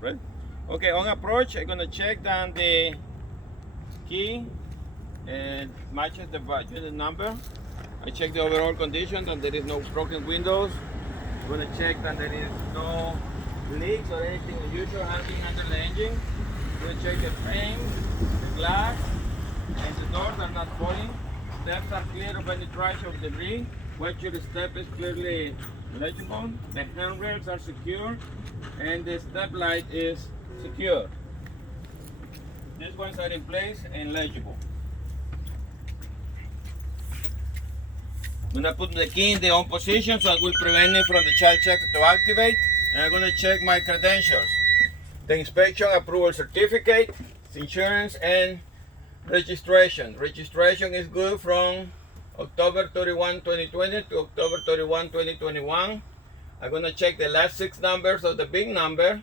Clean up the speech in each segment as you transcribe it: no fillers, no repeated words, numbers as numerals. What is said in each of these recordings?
right? Okay, on approach, I'm gonna check that the key matches the unit number. I check the overall condition that there is no broken windows. I'm gonna check that there is no leaks or anything unusual hanging under the engine. I'm gonna check the frame, the glass, and the doors are not falling. Steps are clear of any trash or debris. Watch your step is clearly legible. The handrails are secure, and the step light is secure. These ones are in place and legible. I'm gonna put the key in the on position so it will prevent me from the child check to activate. And I'm gonna check my credentials. The inspection approval certificate, insurance, and registration. Registration is good from October 31, 2020 to October 31, 2021. I'm gonna check the last 6 numbers of the big number.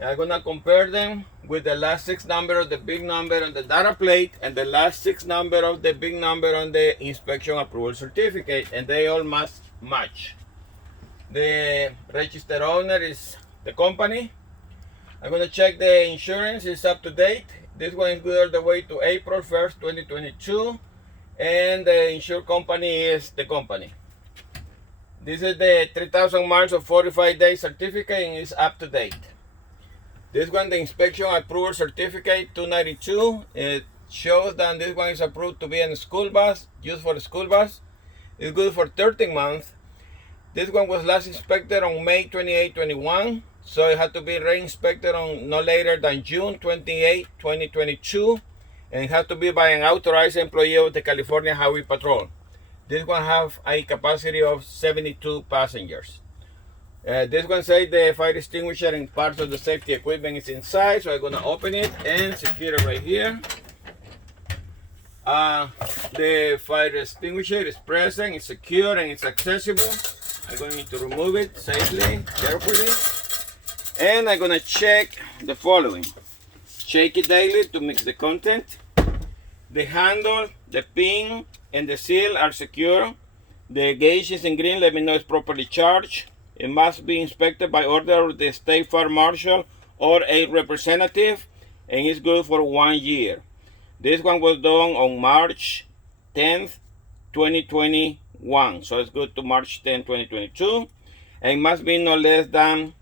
I'm gonna compare them with the last 6 number of the big number on the data plate and the last 6 number of the big number on the inspection approval certificate, and they all must match. The registered owner is the company. I'm gonna check the insurance is up to date. This one is good all the way to April 1st, 2022, and the insurance company is the company. This is the 3,000 miles of 45 days certificate and is up to date. This one, the inspection approval certificate 292, it shows that this one is approved to be in a school bus, used for a school bus. It's good for 13 months. This one was last inspected on May 28, 21, so it had to be re-inspected on no later than June 28, 2022, and it has to be by an authorized employee of the California Highway Patrol. This one have a capacity of 72 passengers. This one says the fire extinguisher and parts of the safety equipment is inside, so I'm gonna open it and secure it right here. The fire extinguisher is present, it's secure, and it's accessible. I'm going to remove it safely, carefully, and I'm gonna check the following. Shake it daily to mix the content. The handle, the pin, and the seal are secure. The gauge is in green, let me know it's properly charged. It must be inspected by order of the state fire marshal or a representative, and it's good for 1 year. This one was done on March 10th, 2021, so it's good to March 10, 2022, and it must be no less than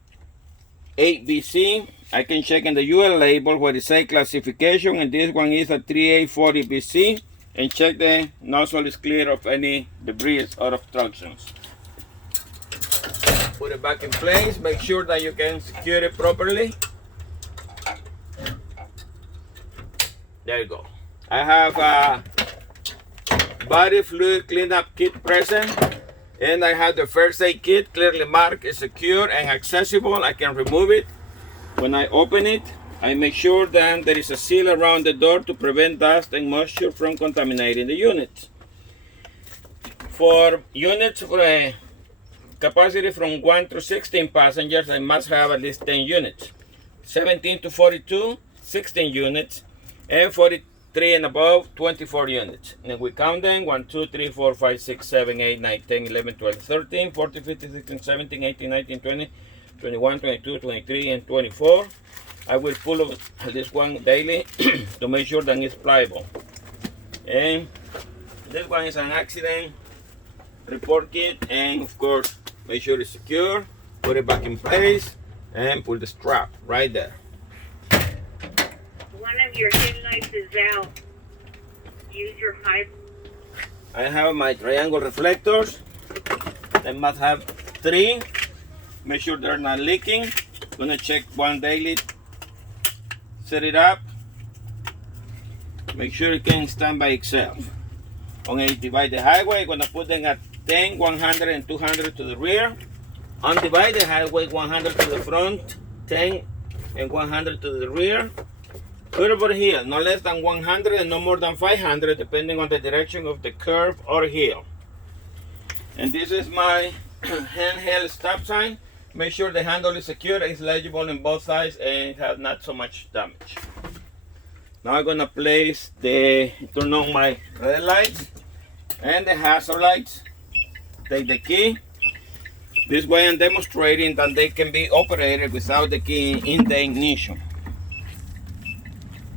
8 BC. I can check in the UL label where it says classification, and this one is a 3840 BC, and check the nozzle is clear of any debris or obstructions. Put it back in place, make sure that you can secure it properly. There you go. I have a body fluid cleanup kit present, and I have the first aid kit clearly marked, is secure and accessible. I can remove it. When I open it, I make sure that there is a seal around the door to prevent dust and moisture from contaminating the unit. For units for a capacity from 1 to 16 passengers, I must have at least 10 units. 17 to 42, 16 units, and 43 and above, 24 units. And we count them: 1, 2, 3, 4, 5, 6, 7, 8, 9, 10, 11, 12, 13, 14, 15, 16, 17, 18, 19, 20, 21, 22, 23, and 24. I will pull this one daily to make sure that it's pliable. And this one is an accident report kit, and of course, make sure it's secure, put it back in place, and pull the strap right there. One of your headlights is out. Use your high. I have my triangle reflectors. They must have 3. Make sure they're not leaking. Gonna check one daily. Set it up. Make sure it can stand by itself. On a divided highway, gonna put them at 10, 100, and 200 to the rear. Undivided highway, 100 to the front, 10 and 100 to the rear. Curve or hill, no less than 100 and no more than 500, depending on the direction of the curve or hill. And this is my handheld stop sign. Make sure the handle is secure, it's legible on both sides, and have not so much damage. Now I'm gonna turn on my red lights and the hazard lights. Take the key, This way I'm demonstrating that they can be operated without the key in the ignition.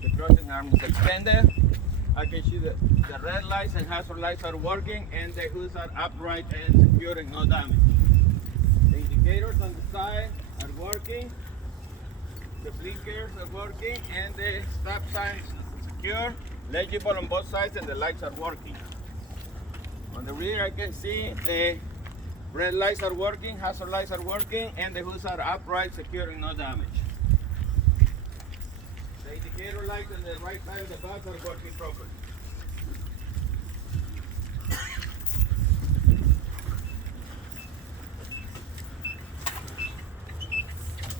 The crossing arm is extended. I can see the red lights and hazard lights are working, and the hoods are upright and securing, no damage. The indicators on the side are working. The blinkers are working, and the stop signs secure, legible on both sides, and the lights are working. On the rear I can see the red lights are working, hazard lights are working, and the hoods are upright, securing, no damage. The indicator lights on the right side of the bus are working properly.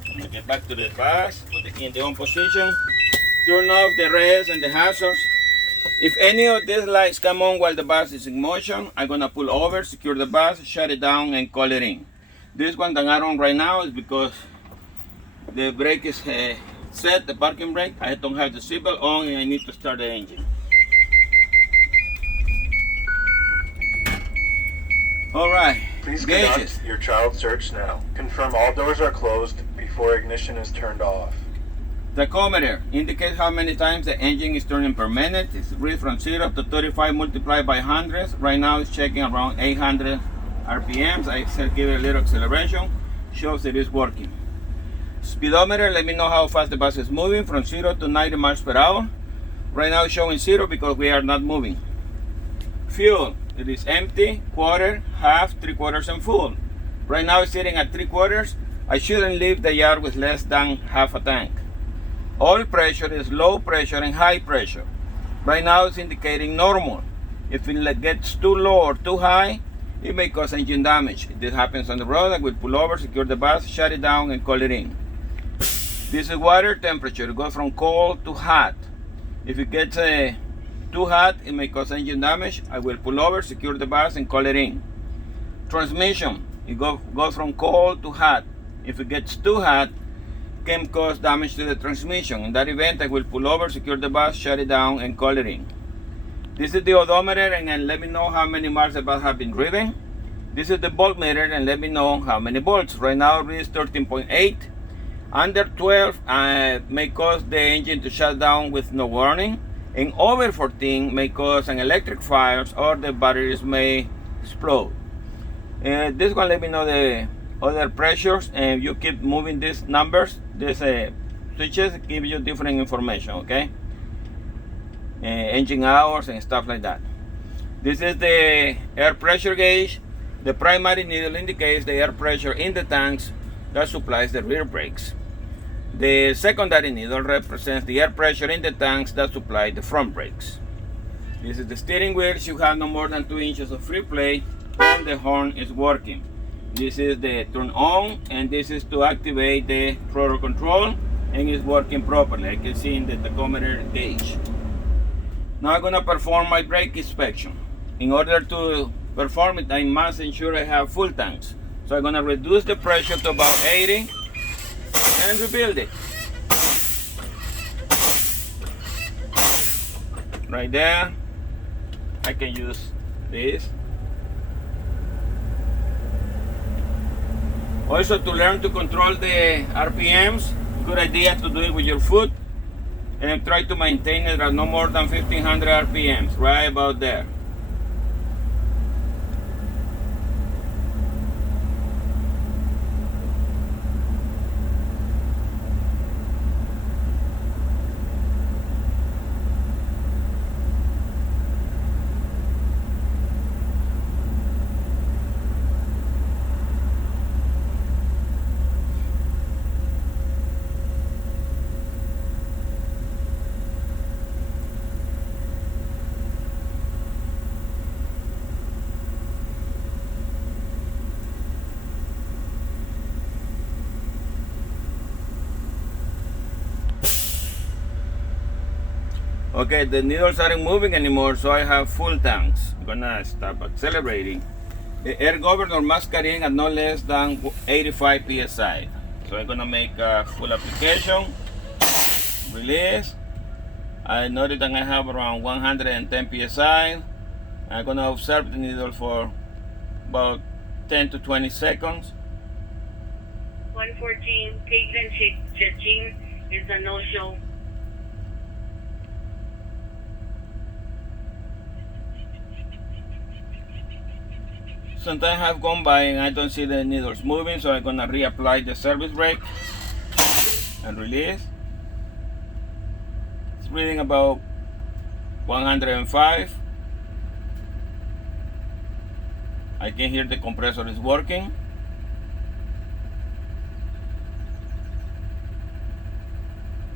I'm going to get back to the bus, put the key in the on position, turn off the reds and the hazards. If any of these lights come on while the bus is in motion, I'm going to pull over, secure the bus, shut it down, and call it in. This one that I'm on right now is because the brake is set, the parking brake. I don't have the seatbelt on, and I need to start the engine. All right, Please gauges. conduct your child search now. Confirm all doors are closed before ignition is turned off. Tachometer indicates how many times the engine is turning per minute. It's read from 0 to 35 multiplied by hundreds. Right now it's checking around 800 RPMs. I said give it a little acceleration. Shows it is working. Speedometer, let me know how fast the bus is moving from 0 to 90 miles per hour. Right now it's showing 0 because we are not moving. Fuel, it is empty, quarter, half, 3/4, and full. Right now it's sitting at 3/4. I shouldn't leave the yard with less than half a tank. Oil pressure is low pressure and high pressure. Right now it's indicating normal. If it gets too low or too high, it may cause engine damage. If this happens on the road, I will pull over, secure the bus, shut it down, and call it in. This is water temperature. It goes from cold to hot. If it gets too hot, it may cause engine damage. I will pull over, secure the bus, and call it in. Transmission, it goes from cold to hot. If it gets too hot, it can cause damage to the transmission. In that event, I will pull over, secure the bus, shut it down, and call it in. This is the odometer, and then let me know how many miles the bus have been driven. This is the voltmeter, and let me know how many volts. Right now it reads 13.8. Under 12 may cause the engine to shut down with no warning. And over 14 may cause an electric fire, or the batteries may explode. This one let me know the other pressures, and you keep moving these numbers, these switches give you different information, okay? Engine hours and stuff like that. This is the air pressure gauge. The primary needle indicates the air pressure in the tanks that supplies the rear brakes. The secondary needle represents the air pressure in the tanks that supply the front brakes. This is the steering wheel. You have no more than 2 inches of free play, and the horn is working. This is the turn on, and this is to activate the throttle control, and it's working properly. I can see in the tachometer gauge. Now I'm going to perform my brake inspection. In order to perform it, I must ensure I have full tanks. So I'm going to reduce the pressure to about 80 and rebuild it. Right there. I can use this. Also, to learn to control the RPMs, good idea to do it with your foot and try to maintain it at no more than 1500 RPMs, right about there. Okay, the needles aren't moving anymore, so I have full tanks. I'm gonna stop accelerating. The air governor must carry in at no less than 85 psi. So I'm gonna make a full application, release. I noted that I have around 110 psi. I'm gonna observe the needle for about 10 to 20 seconds. 114, Caitlin Chaching is a no-show. Some time have gone by and I don't see the needles moving, so I'm gonna reapply the service brake and release. It's reading about 105. I can hear the compressor is working.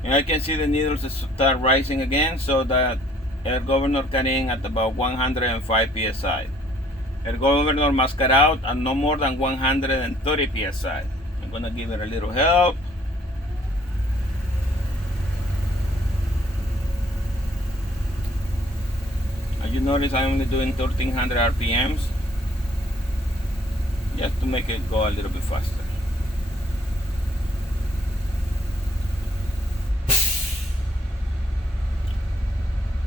And I can see the needles start rising again, so that air governor cut in at about 105 psi. Air governor must cut out at no more than 130 psi. I'm gonna give it a little help. As you notice, I'm only doing 1300 RPMs, just to make it go a little bit faster.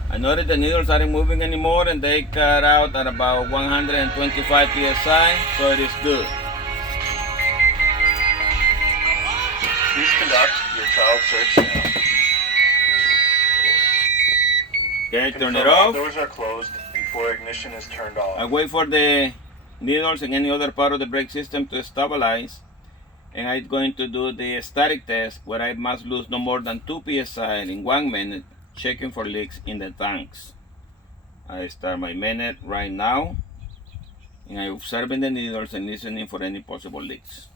I noticed the needles aren't moving anymore and they cut out at about 125 psi, so it is good. Please conduct your child search now. Okay, turn it Confirm all off. doors are closed before ignition is turned off. I wait for the needles and any other part of the brake system to stabilize, and I'm going to do the static test where I must lose no more than 2 psi in 1 minute, checking for leaks in the tanks. I start my minute right now, and I'm observing the needles and listening for any possible leaks.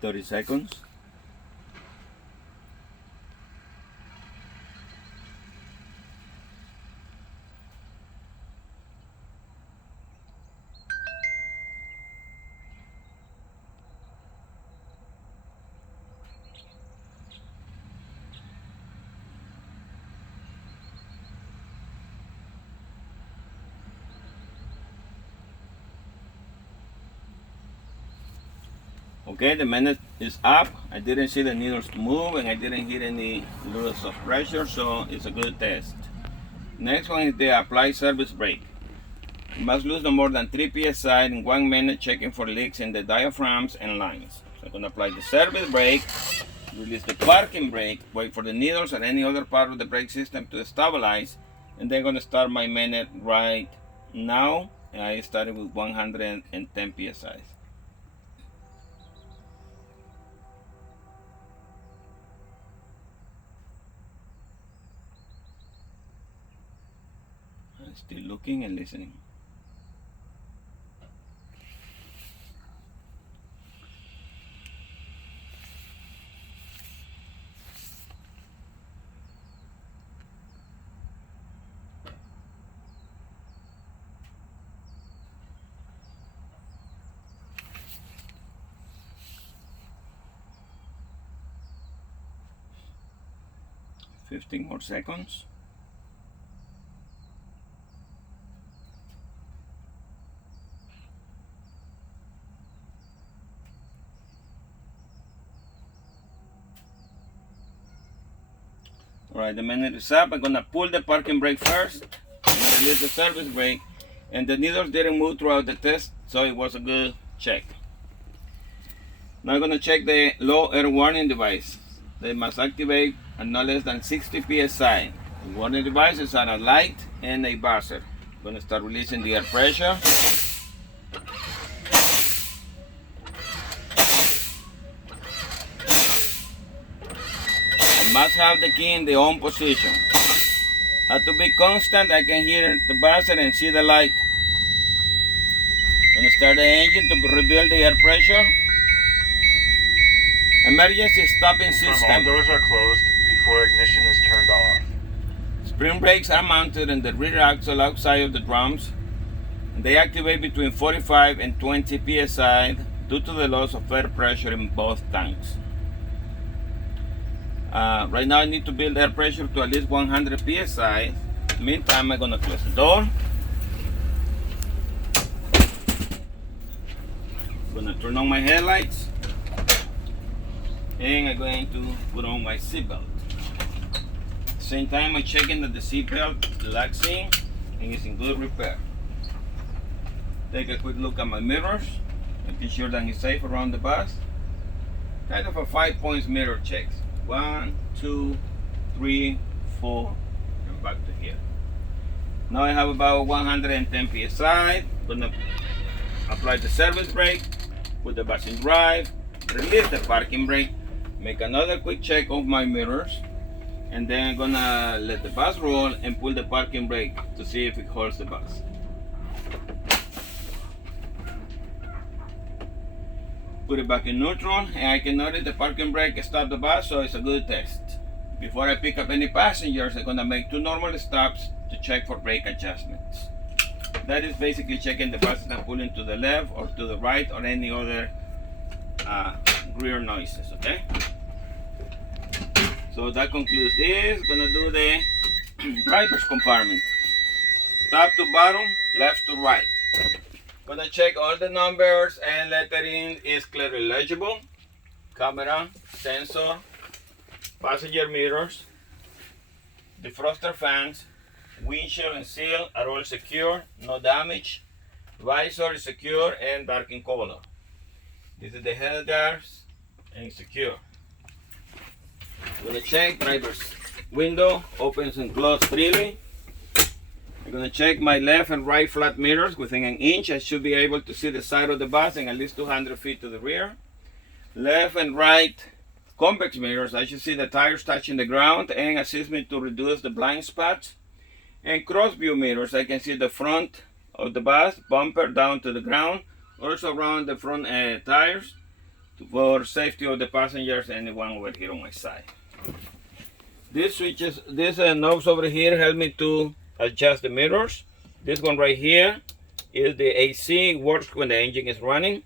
Thirty seconds. Okay, the minute is up. I didn't see the needles move and I didn't hear any loss of pressure, so it's a good test. Next one is the apply service brake. You must lose no more than 3 psi in 1 minute, checking for leaks in the diaphragms and lines. So I'm going to apply the service brake, release the parking brake, wait for the needles or any other part of the brake system to stabilize, and then I'm going to start my minute right now. And I started with 110 psi. Still looking and listening. Fifteen more seconds. Alright, the minute is up. I'm gonna pull the parking brake first. I'm gonna release the service brake, and the needles didn't move throughout the test, so it was a good check. Now I'm gonna check the low air warning device. They must activate at no less than 60 psi. The warning devices are a light and a buzzer. I'm gonna start releasing the air pressure. Must have the key in the on position. Have to be constant. I can hear the buzzer and see the light. Gonna start the engine to rebuild the air pressure. Emergency stopping Confirm all system. doors are closed before ignition is turned off. Spring brakes are mounted in the rear axle outside of the drums. And they activate between 45 and 20 psi due to the loss of air pressure in both tanks. Right now I need to build air pressure to at least 100 psi. Meantime, I'm gonna close the door. Gonna turn on my headlights, and I'm going to put on my seatbelt. Same time, I'm checking that the seatbelt locks in and is in good repair. Take a quick look at my mirrors, making sure that it's safe around the bus. Kind of a 5 points mirror checks. 1, 2, 3, 4, and back to here. Now I have about 110 psi. Gonna apply the service brake, put the bus in drive, release the parking brake, make another quick check of my mirrors, and then I'm gonna let the bus roll and pull the parking brake to see if it holds the bus. Put it back in neutral, and I can notice the parking brake stopped the bus, so it's a good test. Before I pick up any passengers, I'm gonna make 2 normal stops to check for brake adjustments. That is basically checking the bus is not pulling to the left or to the right or any other rear noises, okay? So that concludes this. Gonna do the driver's compartment. Top to bottom, left to right. Gonna check all the numbers and lettering is clearly legible. Camera, sensor, passenger mirrors, defroster fans, windshield and seal are all secure, no damage. Visor is secure and dark in color. This is the head guards and secure. Gonna check driver's window, opens and closes freely. I'm gonna check my left and right flat mirrors within an inch. I should be able to see the side of the bus and at least 200 feet to the rear. Left and right convex mirrors, I should see the tires touching the ground and assist me to reduce the blind spots. And cross view mirrors, I can see the front of the bus, bumper down to the ground, also around the front tires for safety of the passengers and anyone over here on my side. These switches, these knobs over here help me to adjust the mirrors. This one right here is the AC, works when the engine is running.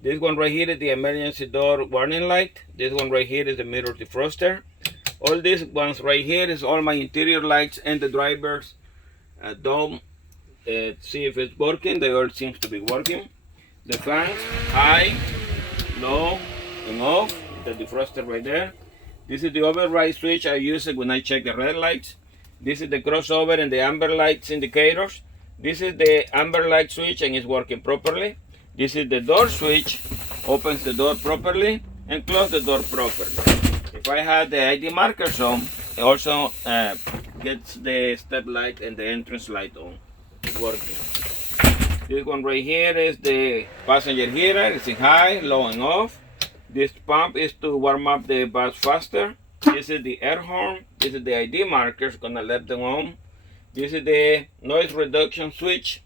This one right here is the emergency door warning light. This one right here is the mirror defroster. All these ones right here is all my interior lights and the driver's dome. See if it's working. They all seems to be working. The fans, high, low, and off. The defroster right there. This is the override switch. I use it when I check the red lights. This is the crossover and the amber lights indicators. This is the amber light switch and it's working properly. This is the door switch. Opens the door properly and closes the door properly. If I have the ID markers on, it also gets the step light and the entrance light on. It's working. This one right here is the passenger heater. It's in high, low, and off. This pump is to warm up the bus faster. This is the air horn. This is the ID markers. Gonna let them on. This is the noise reduction switch.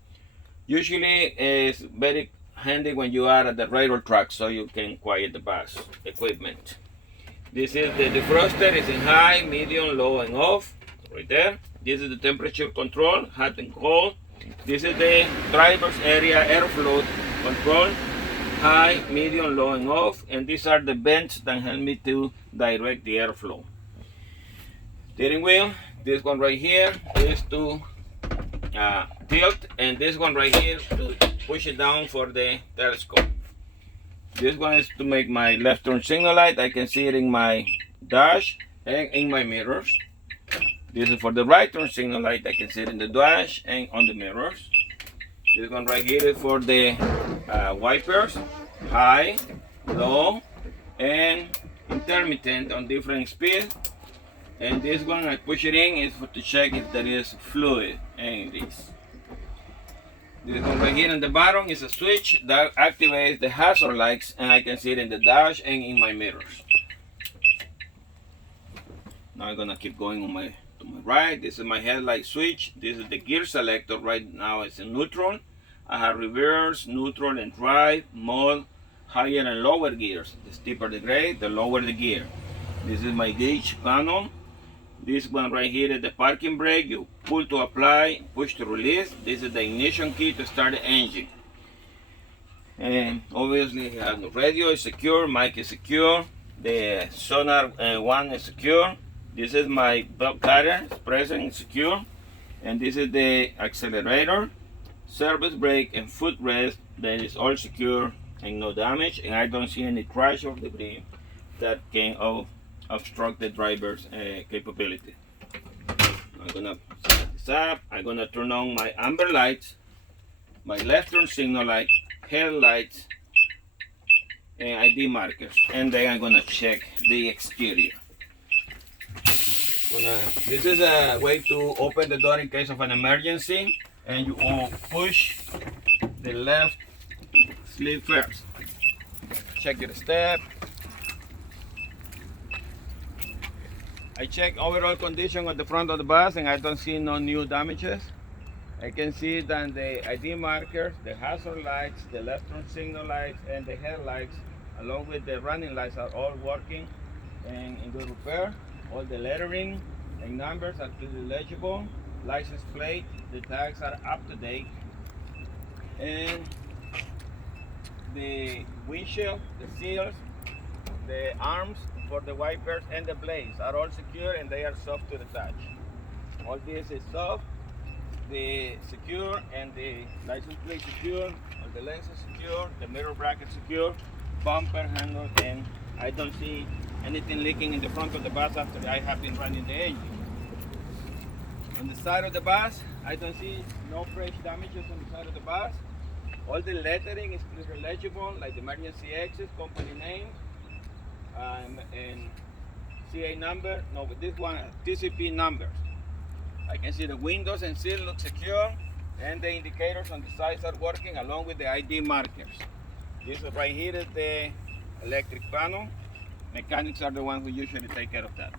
Usually it's very handy when you are at the railroad track so you can quiet the bus equipment. This is the defroster. It's in high, medium, low, and off. Right there. This is the temperature control, hot and cold. This is the driver's area airflow control, high, medium, low, and off. And these are the vents that help me to direct the airflow. Steering wheel. This one right here is to tilt, and this one right here to push it down for the telescope. This one is to make my left turn signal light. I can see it in my dash and in my mirrors. This is for the right turn signal light. I can see it in the dash and on the mirrors. This one right here is for the wipers, high, low, and intermittent on different speed. And this one, I push it in, is to check if there is fluid in this. This one right here in the bottom is a switch that activates the hazard lights, and I can see it in the dash and in my mirrors. Now I'm gonna keep going on to my right. This is my headlight switch. This is the gear selector. Right now it's in neutral. I have reverse, neutral, and drive, mode, higher and lower gears. The steeper the grade, the lower the gear. This is my gauge panel. This one right here is the parking brake. You pull to apply, push to release. This is the ignition key to start the engine. And obviously you have the radio is secure, mic is secure. The sonar one is secure. This is my belt cutter, it's present, it's secure. And this is the accelerator, service brake, and footrest. That is all secure and no damage. And I don't see any crash or debris that can obstruct the driver's capability. I'm gonna set this up. I'm gonna turn on my amber lights, my left turn signal light, headlights, and ID markers. And then I'm gonna check the exterior. This is a way to open the door in case of an emergency, and you push the left sleeve first. Check your step. I check overall condition of the front of the bus, and I don't see no new damages. I can see that the ID markers, the hazard lights, the left turn signal lights, and the headlights, along with the running lights, are all working and in good repair. All the lettering and numbers are clearly legible. License plate, the tags are up to date. And the windshield, the seals, the arms for the wipers, and the blades are all secure, and they are soft to the touch. All this is soft, the secure, and the license plate secure, all the lenses secure, the mirror bracket secure, bumper handle, and I don't see anything leaking in the front of the bus after I have been running the engine. On the side of the bus, I don't see no fresh damages on the side of the bus. All the lettering is clearly legible, like the emergency exit, company name, and CA number. No, but this one, TCP numbers. I can see the windows and seal look secure, and the indicators on the sides are working, along with the ID markers. This right here is the electric panel. Mechanics are the ones who usually take care of that.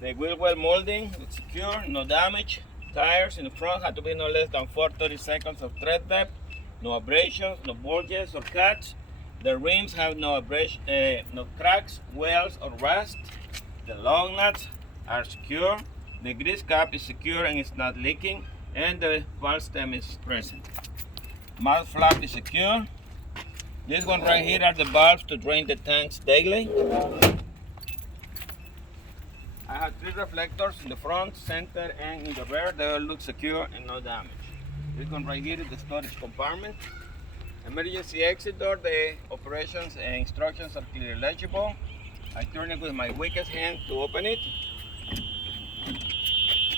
The wheel well molding is secure, no damage. Tires in the front have to be no less than 4/32 seconds of tread depth. No abrasions, no bulges or cuts. The rims have no cracks, wells, or rust. The lug nuts are secure. The grease cap is secure and it's not leaking. And the valve stem is present. Mouth flap is secure. This one right here are the valves to drain the tanks daily. I have 3 reflectors in the front, center, and in the rear. They all look secure and no damage. This one right here is the storage compartment. Emergency exit door, the operations and instructions are clearly legible. I turn it with my weakest hand to open it.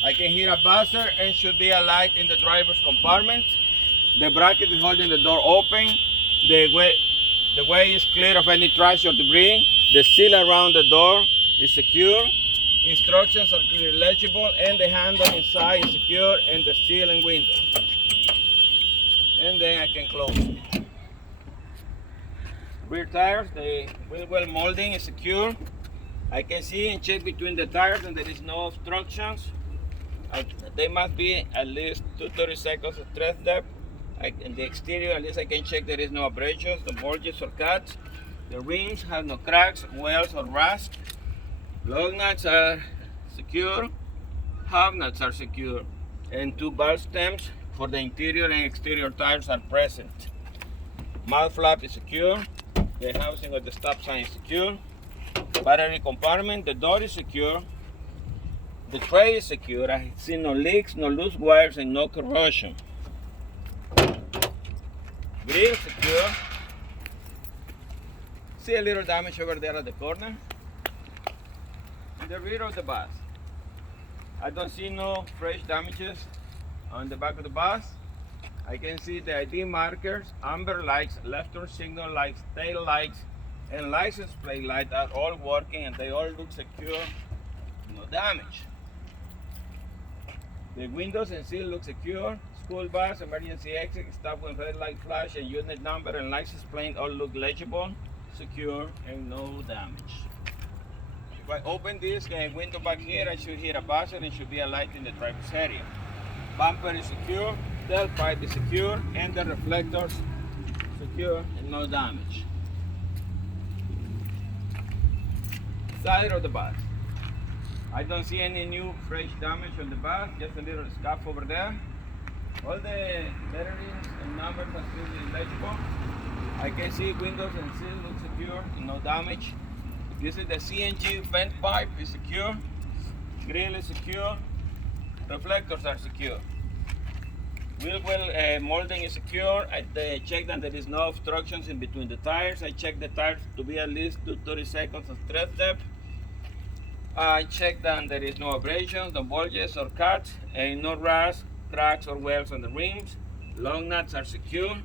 I can hear a buzzer and should be a light in the driver's compartment. The bracket is holding the door open. The way is clear of any trash or debris. The seal around the door is secure. Instructions are clearly legible, and the handle inside is secure, and the seal and window. And then I can close it. Rear tires, the wheel well molding is secure. I can see and check between the tires, and there is no obstructions. They must be at least 2/30 seconds of tread depth. In the exterior, at least I can check there is no abrasions, no bulges or cuts. The rims have no cracks, wells, or rust. Lug nuts are secure. Hub nuts are secure. And 2 valve stems for the interior and exterior tires are present. Mouth flap is secure. The housing of the stop sign is secure. Battery compartment, the door is secure. The tray is secure. I see no leaks, no loose wires, and no corrosion. Grill secure. See a little damage over there at the corner. In the rear of the bus, I don't see no fresh damages on the back of the bus. I can see the ID markers, amber lights, left turn signal lights, tail lights, and license plate light are all working, and they all look secure, no damage. The windows and seal look secure. School bus, emergency exit, stop when red light flash, and unit number and license plate all look legible, secure, and no damage. If I open this window back here, I should hear a buzzer and should be a light in the driver's area. Bumper is secure, tailpipe is secure, and the reflectors secure and no damage. Side of the bus. I don't see any new fresh damage on the bus, just a little scuff over there. All the letterings and numbers are clearly legible. I can see windows and seal look secure, no damage. This is the CNG vent pipe, is secure. Grill is secure. Reflectors are secure. Wheel well molding is secure. I check that there is no obstructions in between the tires. I check the tires to be at least 30 seconds of tread depth. I check that there is no abrasions, no bulges or cuts, and no rust, cracks or wells on the rims. Long nuts are secure.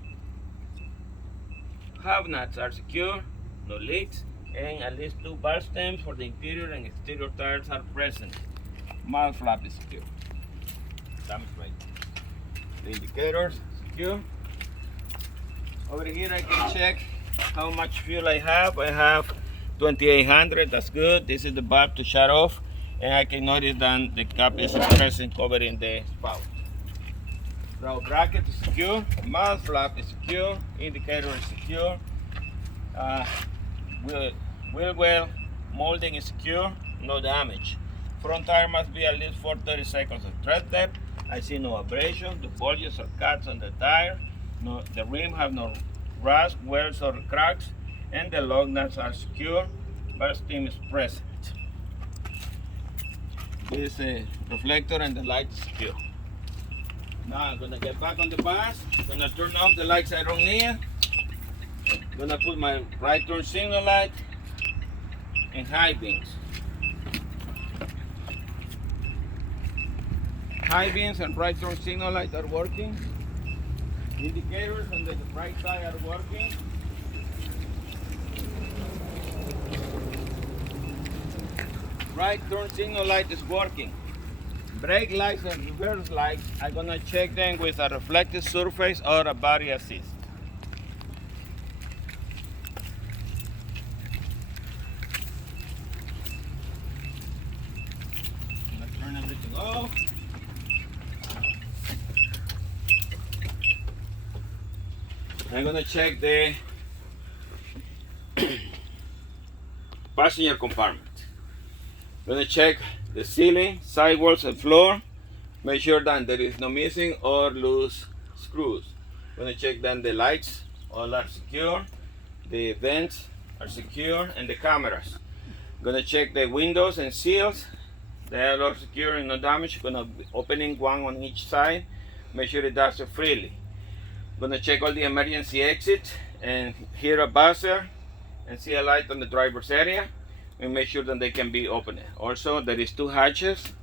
Half nuts are secure, no leaks, and at least 2 valve stems for the interior and exterior tires are present. Mouth flap is secure. Damage right. The indicators secure. Over here I can check how much fuel I have. I have 2800, that's good. This is the valve to shut off, and I can notice that the cap is present covering the spout. Row bracket is secure, mouth flap is secure, indicator is secure, wheel well molding is secure, no damage. Front tire must be at least 30 seconds of tread depth. I see no abrasion, the bulges or cuts on the tire, no, the rim have no rust, wells or cracks, and the lug nuts are secure, but steam is present. This reflector and the light is secure. Now I'm gonna get back on the bus, gonna turn off the lights I don't need, gonna put my right turn signal light and high beams. High beams and right turn signal light are working. Indicators on the right side are working. Right turn signal light is working. Brake lights and reverse lights, I'm gonna check them with a reflective surface or a body assist. I'm gonna turn everything off. I'm gonna check the passenger compartment. I'm gonna check the ceiling, sidewalls, and floor. Make sure that there is no missing or loose screws. I'm gonna check that the lights all are secure, the vents are secure, and the cameras. I'm gonna check the windows and seals. They are all secure and no damage. I'm gonna be opening one on each side. Make sure it does it freely. I'm gonna check all the emergency exits and hear a buzzer and see a light on the driver's area. And make sure that they can be opened. Also, there is 2 hatches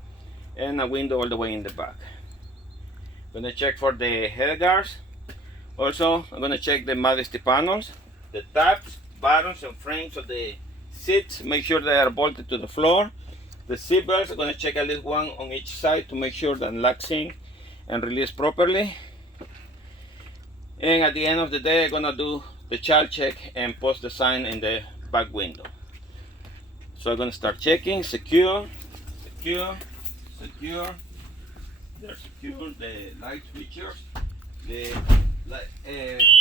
and a window all the way in the back. I'm gonna check for the head guards. Also, I'm gonna check the modesty panels, the tabs, buttons, and frames of the seats. Make sure they are bolted to the floor. The seat belts, I'm gonna check at least one on each side to make sure that locks in and release properly. And at the end of the day, I'm gonna do the child check and post the sign in the back window. So I'm gonna start checking. Secure, secure, secure. They're secure. The light switchers. The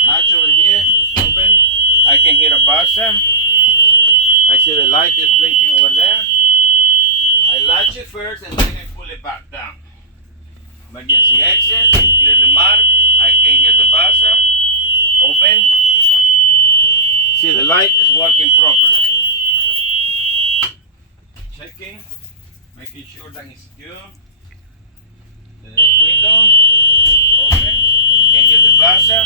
hatch over here is open. I can hear a buzzer. I see the light is blinking over there. I latch it first and then I pull it back down. Emergency exit, clearly marked. I can hear the buzzer. Open. See, the light is working properly. Checking, making sure that it's secure. The window opens, you can hear the buzzer.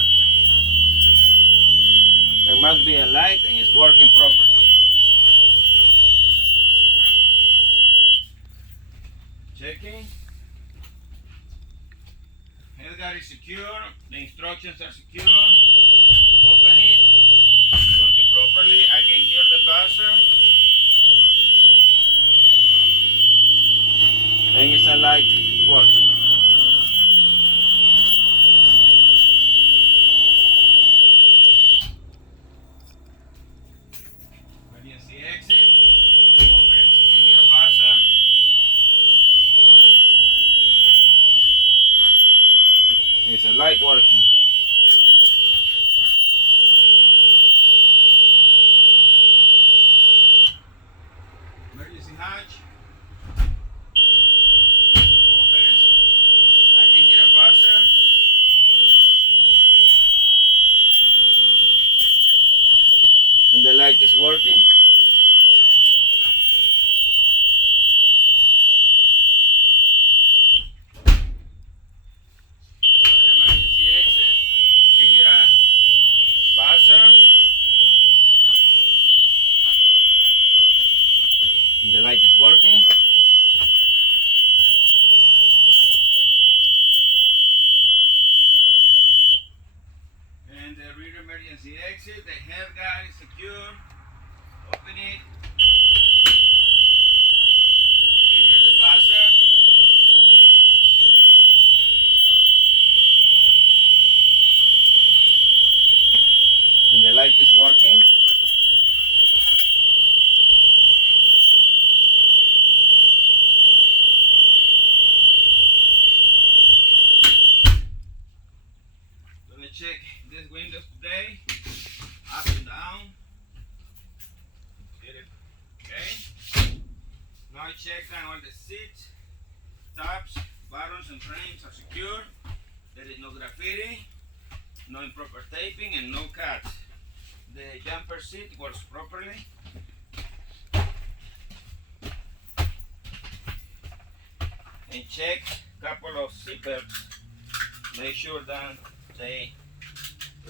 There must be a light and it's working properly. Checking. Head guard is secure, the instructions are secure. Open it, it's working properly. I can hear the buzzer. And it's a light working. Emergency exit, opens, you can hear a buzzer. It's a light working. Emergency hatch. Opens. I can hear a buzzer. And the light is working. exit, the head guard is secure. Open it. You can hear the buzzer. And the light is working. Gonna check these windows today, up and down. Get it. Okay. Now I check that all the seats, tops, buttons, and frames are secure. There is no graffiti, no improper taping, and no cuts. The jumper seat works properly. And check a couple of seat belts. Make sure that they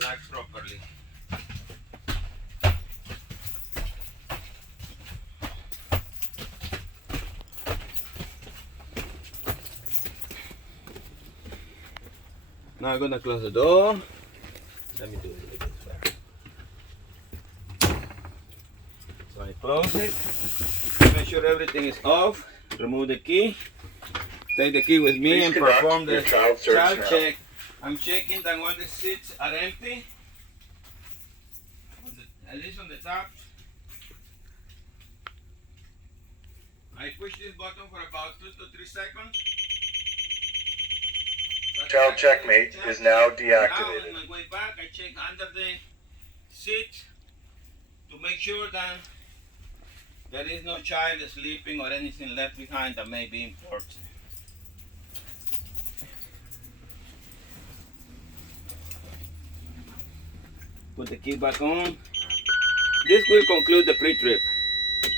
lock properly. Now I'm gonna close the door. Let me do it a little bit better. So I close it. Make sure everything is off. Remove the key. Take the key with me Please and conduct perform your the child search child now. check. I'm checking that all the seats are empty. At least on the top. I push this button for about 2 to 3 seconds. Child checkmate is now Now deactivated. on my way back, I check under the seat to make sure that there is no child sleeping or anything left behind that may be important. Put the key back on. This will conclude the pre-trip.